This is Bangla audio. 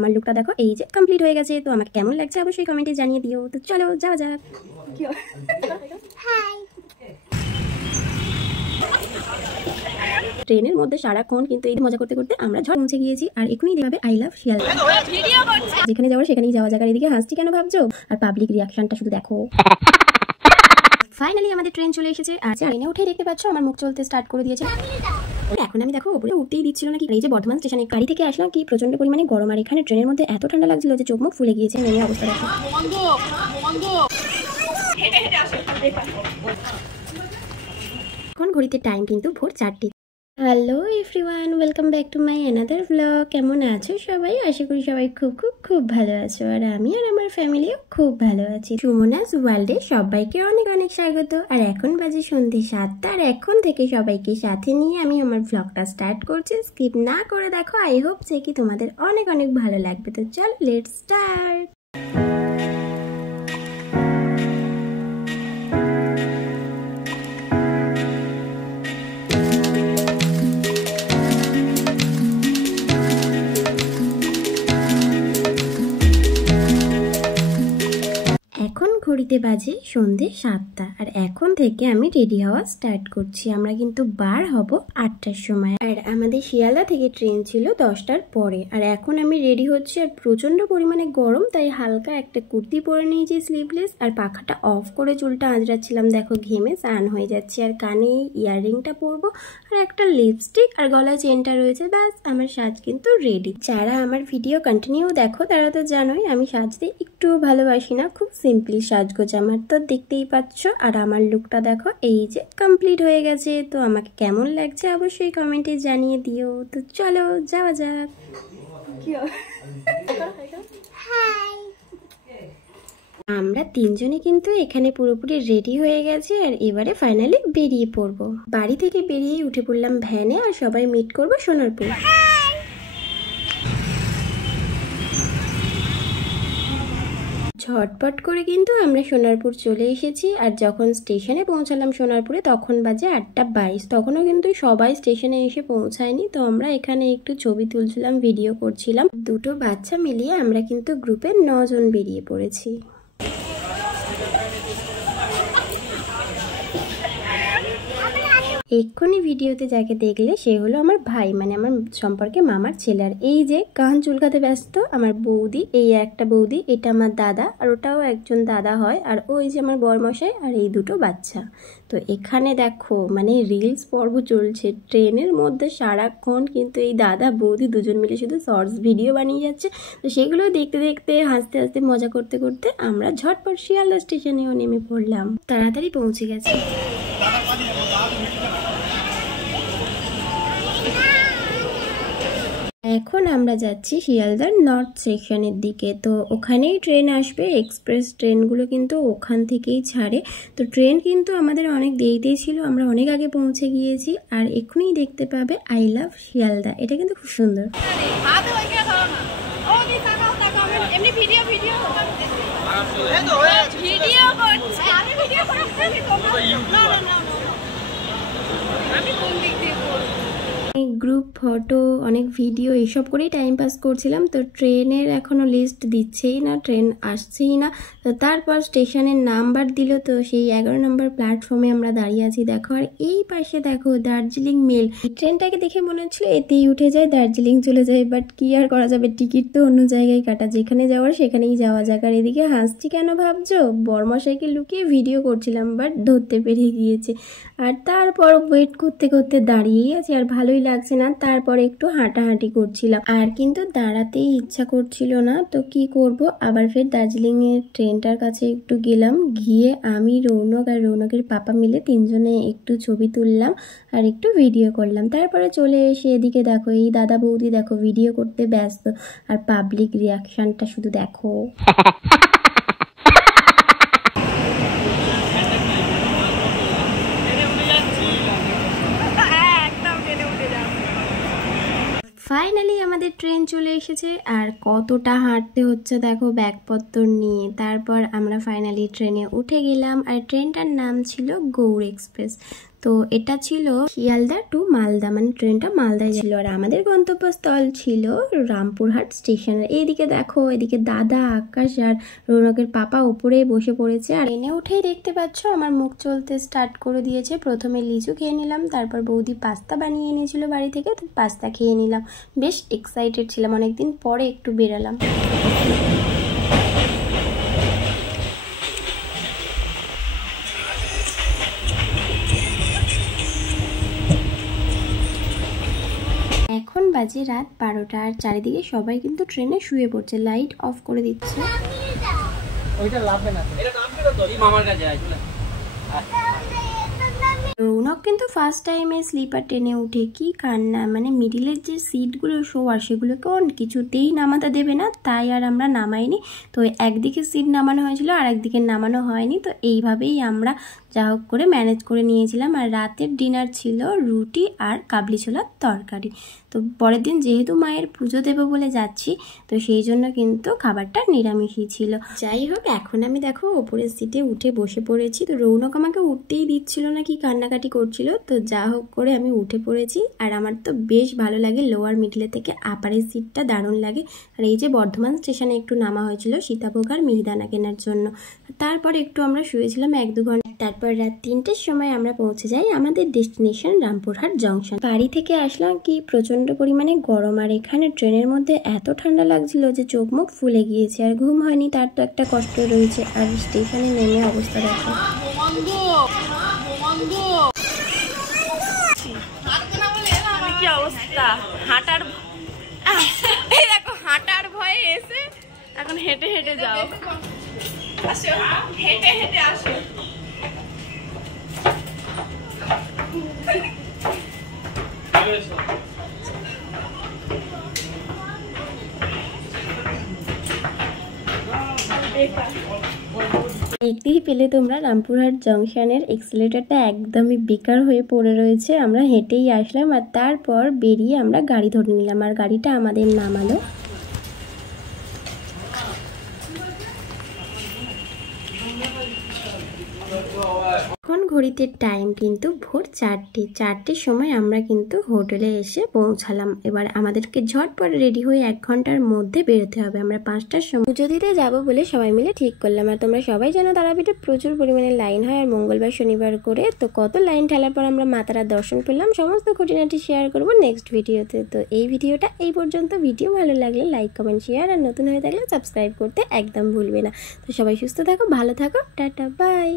আমার লুকটা দেখো এই যে কমপ্লিট হয়ে গেছে। তো আমাকে কেমন লাগছে অবশ্যই কমেন্টে জানিয়ে দিও। তো চলো যাওয়া যাক। ট্রেনের মধ্যে সারাক্ষণ কিন্তু এই মজা করতে করতে আমরা ঝড় পৌঁছে গিয়েছি। আর এখনই দেখাবে আই লাভ শিয়ালদা, যেখানে যাওয়ার সেখানেই যাওয়া যাক। আর এদিকে হাসছি কেন ভাবছো? আর পাবলিক রিয়াকশনটা শুধু দেখো। ফাইনালি আমাদের ট্রেন চলে এসেছে। আর ট্রেনে উঠে দেখতে পাচ্ছ আমার মুখ চলতে স্টার্ট করে দিয়েছে। এখন আমি দেখো উপরে উঠতেই দিচ্ছিল না। কি এই যে বর্ধমান স্টেশনে গাড়ি থেকে আসলাম, কি প্রচন্ড পরিমাণে গরম। আর এখানে ট্রেনের মধ্যে এত ঠান্ডা লাগছিল যে চোখ মুখ ফুলে গিয়েছে। নেমে অবস্থা দেখো। এখন ঘড়িতে টাইম কিন্তু ভোর 4টে। Hello everyone, welcome back to my another blog. কেমন আছো সবাই? আশা করি সবাই খুব খুব খুব ভালো আছো। আর আমি আর আমার ফ্যামিলিও খুব ভালো আছি। সুমনাস ওয়ার্ল্ডে সবাইকে অনেক অনেক স্বাগত। আর এখন বাজে সন্ধ্যে 7টা। আর এখন থেকে সবাইকে সাথে নিয়ে আমি আমার ব্লগটা স্টার্ট করছি। স্কিপ না করে দেখো। আই হোপ যে কি তোমাদের অনেক অনেক ভালো লাগবে। তো চল লেটস স্টার্ট। এখন ঘড়িতে বাজে সন্ধ্যে 7টা। আর এখন থেকে আমি রেডি হওয়া স্টার্ট করছি। আমরা কিন্তু বার হব 8টার সময়। আর আমাদের শিয়ালদা থেকে ট্রেন ছিল 10টার পরে। আর এখন আমি রেডি হচ্ছি। আর প্রচন্ড পরিমাণে গরম, তাই হালকা একটা কুর্তি পরে নিয়েছি স্লিভলেস। আর পাখাটা অফ করে চুলটা আঁচড়াচ্ছিলাম। দেখো ঘেমে স্নান হয়ে যাচ্ছে। আর কানে ইয়াররিংটা পরবো, আর একটা লিপস্টিক আর গলায় চেনটা রয়েছে। ব্যাস আমার সাজ কিন্তু রেডি। যারা আমার ভিডিও কন্টিনিউ দেখো তারা তো জানোই আমি সাজতে একটু ভালোবাসি না, খুব সিম্পলি সাজগোজ আমার। তো দেখতেই পাচ্ছ। আর আমার লুকটা দেখো এই যে কমপ্লিট হয়ে গেছে। তো আমাকে কেমন লাগছে অবশ্যই কমেন্টে জানিয়ে দিও। তো চলো যাওয়া যাক। আমরা তিনজনে কিন্তু এখানে পুরোপুরি রেডি হয়ে গেছি। আর এবারে ফাইনালি বেরিয়ে পড়বো। বাড়ি থেকে বেরিয়ে উঠে পড়লাম ভ্যানে। আর সবাই মিট করবো সোনারপুর। ঝটপট করে কিন্তু আমরা সোনারপুর চলে এসেছি। আর যখন স্টেশনে পৌঁছালাম সোনারপুরে তখন বাজে 8:22। তখনও কিন্তু সবাই স্টেশনে এসে পৌঁছায়নি। তো আমরা এখানে একটু ছবি তুলছিলাম, ভিডিও করছিলাম। দুটো বাচ্চা মিলিয়ে আমরা কিন্তু গ্রুপে 9 জন বেরিয়ে পড়েছি। এক্ষুনি ভিডিওতে যাকে দেখলে সে হলো আমার ভাই, মানে আমার সম্পর্কে মামার ছেলে। আর এই যে কান চুলকাতে ব্যস্ত আমার বৌদি, এই একটা বৌদি, এটা আমার দাদা, আর ওটাও একজন দাদা হয়। আর ওই যে আমার বরমশাই, আর এই দুটো বাচ্চা। তো এখানে দেখো মানে রিলস পর্ব চলছে ট্রেনের মধ্যে সারাক্ষণ। কিন্তু এই দাদা বৌদি দুজন মিলে শুধু শর্টস ভিডিও বানিয়ে যাচ্ছে। তো সেগুলো দেখতে দেখতে হাসতে হাসতে মজা করতে করতে আমরা ঝটপট শিয়ালদা স্টেশনেও নেমে পড়লাম। তাড়াতাড়ি পৌঁছে গেছি। এখন আমরা যাচ্ছি শিয়ালদার নর্থ সেকশনের দিকে। তো ওখানেই ট্রেন আসবে, এক্সপ্রেস ট্রেনগুলো কিন্তু ওখান থেকেই ছাড়ে। তো ট্রেন কিন্তু আমাদের অনেক দেরিতেই ছিল, আমরা অনেক আগে পৌঁছে গিয়েছি। আর এখনই দেখতে পাবে আই লাভ শিয়ালদা, এটা কিন্তু খুব সুন্দর। গ্রুপ ফটো, অনেক ভিডিও, এইসব করেই টাইম পাস করছিলাম। তো ট্রেনের এখনো লিস্ট দিচ্ছেই না, ট্রেন আসছেই না। তো তারপর স্টেশনের নাম্বার দিল। তো সেই 11 নম্বর প্ল্যাটফর্মে আমরা দাঁড়িয়ে আছি দেখো। আর এই পাশে দেখো দার্জিলিং মেল। এই ট্রেনটাকে দেখে মনে হচ্ছিল এতেই উঠে যায় দার্জিলিং চলে যায়। বাট কি আর করা যাবে, টিকিট তো অন্য জায়গায় কাটা, যেখানে যাওয়ার সেখানেই যাওয়া যাক। আর এদিকে হাসছি কেন ভাবছো? বর্মশাইকে লুকিয়ে ভিডিও করছিলাম, বাট ধরতে পেরে গিয়েছে। আর তারপর ওয়েট করতে করতে দাঁড়িয়েই আছি, আর ভালোই লাগছে না। তারপরে একটু হাঁটাহাঁটি করছিলাম, আর কিন্তু দাঁড়াতেই ইচ্ছা করছিল না। তো কি করব, আবার ফের দার্জিলিং এর ট্রেনটার কাছে একটু গেলাম। গিয়ে আমি, রৌনক আর রৌনকের পাপা মিলে তিনজনে একটু ছবি তুললাম আর একটু ভিডিও করলাম। তারপরে চলে এসে এদিকে দেখো এই দাদা বৌদি দেখো ভিডিও করতে ব্যস্ত। আর পাবলিক রিয়াকশনটা শুধু দেখো। ফাইনালি আমাদের ট্রেন চলে এসেছে। আর কতটা হাঁটতে হচ্ছে দেখো ব্যাগপত্র নিয়ে। তারপর আমরা ফাইনালি ট্রেনে উঠে গেলাম। আর ট্রেনটার নাম ছিল গৌড় এক্সপ্রেস। তো তো এটা ছিল শিয়ালদা টু মালদা, মানে ট্রেনটা মালদায় ছিল। আর আমাদের গন্তব্যস্থল ছিল রামপুরহাট স্টেশনের। এইদিকে দেখো, এদিকে দাদা, আকাশ আর রৌনকের পাপা ওপরে বসে পড়েছে। আর ট্রেনে উঠেই দেখতে পাচ্ছ আমার মুখ চলতে স্টার্ট করে দিয়েছে। প্রথমে লিচু খেয়ে নিলাম, তারপর বৌদি পাস্তা বানিয়ে এনেছিল বাড়ি থেকে, তো পাস্তা খেয়ে নিলাম। বেশ এক্সাইটেড ছিলাম, অনেকদিন পরে একটু বেরালাম। এখন বাজে রাত 12টা, আর চারিদিকে সবাই কিন্তু ট্রেনে শুয়ে পড়ছে, লাইট অফ করে দিচ্ছে। রৌনক কিন্তু ফার্স্ট টাইমে স্লিপার ট্রেনে উঠে কি কান্না, মানে মিডিলের যে সিটগুলো শোয়ার সেগুলোকে কিছুতেই নামাতে দেবে না, তাই আর আমরা নামাইনি। তো একদিকে সিট নামানো হয়েছিল আর একদিকে নামানো হয়নি, তো এইভাবেই আমরা যা হোক করে ম্যানেজ করে নিয়েছিলাম। আর রাতের ডিনার ছিল রুটি আর কাবলি ছোলার তরকারি। তো পরের দিন যেহেতু মায়ের পুজো দেবো বলে যাচ্ছি, তো সেই জন্য কিন্তু খাবারটা নিরামিষই ছিল। যাই হোক, এখন আমি দেখো ওপরের সিটে উঠে বসে পড়েছি। তো রৌনক আমাকে উঠতেই দিচ্ছিল না, কি কান্নাকাটি করছিল, তো যা হোক করে আমি উঠে পড়েছি। আর আমার তো বেশ ভালো লাগে, লোয়ার মিডলে থেকে আপারের সিটটা দারুণ লাগে। আর এই যে বর্ধমান স্টেশনে একটু নামা হয়েছিল সীতাভোগ আর মিহিদানা কেনার জন্য, তারপর একটু আমরা শুয়েছিলাম 1-2 ঘন্টা। তারপর রাত 3টের সময় আমরা পৌঁছে যাই আমাদের ডেস্টিনেশন রামপুরহাট জংশন। বাড়ি থেকে আসলাম কি প্রচন্ড পরিমাণে গরম, আর এখানে ট্রেনের মধ্যে এত ঠান্ডা লাগছিল যে চোখ মুখ ফুলে গিয়েছে, আর ঘুম হয়নি, তার তো একটা কষ্ট রয়েছে। আর স্টেশনে নেমে অবস্থা দেখো, কি অবস্থা। হাঁটার ভয়ে এসে এখন হেঁটে হেঁটে যাও, হেঁটে হেঁটে আসো। দেখতেই পেলে তোমরা রামপুরহাট জংশনের এক্সেলেটরটা একদমই বেকার হয়ে পড়ে রয়েছে। আমরা হেঁটেই আসলাম, আর তারপর বেরিয়ে আমরা গাড়ি ধরে নিলাম, আর গাড়িটা আমাদের নামালো। এখন ঘড়িতে টাইম কিন্তু ভোর 4টের সময় আমরা কিন্তু হোটেলে এসে পৌঁছালাম। এবার আমাদেরকে ঝটপট রেডি হয়ে 1 ঘন্টার মধ্যে বেরোতে হবে। আমরা 5টার সময় পুজো দিতে যাবো বলে সবাই মিলে ঠিক করলাম। আর তোমরা সবাই জানো তারাপীঠে প্রচুর পরিমাণে লাইন হয়, আর মঙ্গলবার শনিবার করে। তো কত লাইন ঠেলার পর আমরা মা তারার দর্শন পেলাম, সমস্ত খুঁটিনাটি শেয়ার করবো নেক্সট ভিডিওতে। তো এই ভিডিওটা এই পর্যন্ত। ভিডিও ভালো লাগলে লাইক, কমেন্ট, শেয়ার, আর নতুন হয়ে থাকলে সাবস্ক্রাইব করতে একদম ভুলবে না। তো সবাই সুস্থ থাকো, ভালো থাকো, টাটা, বাই।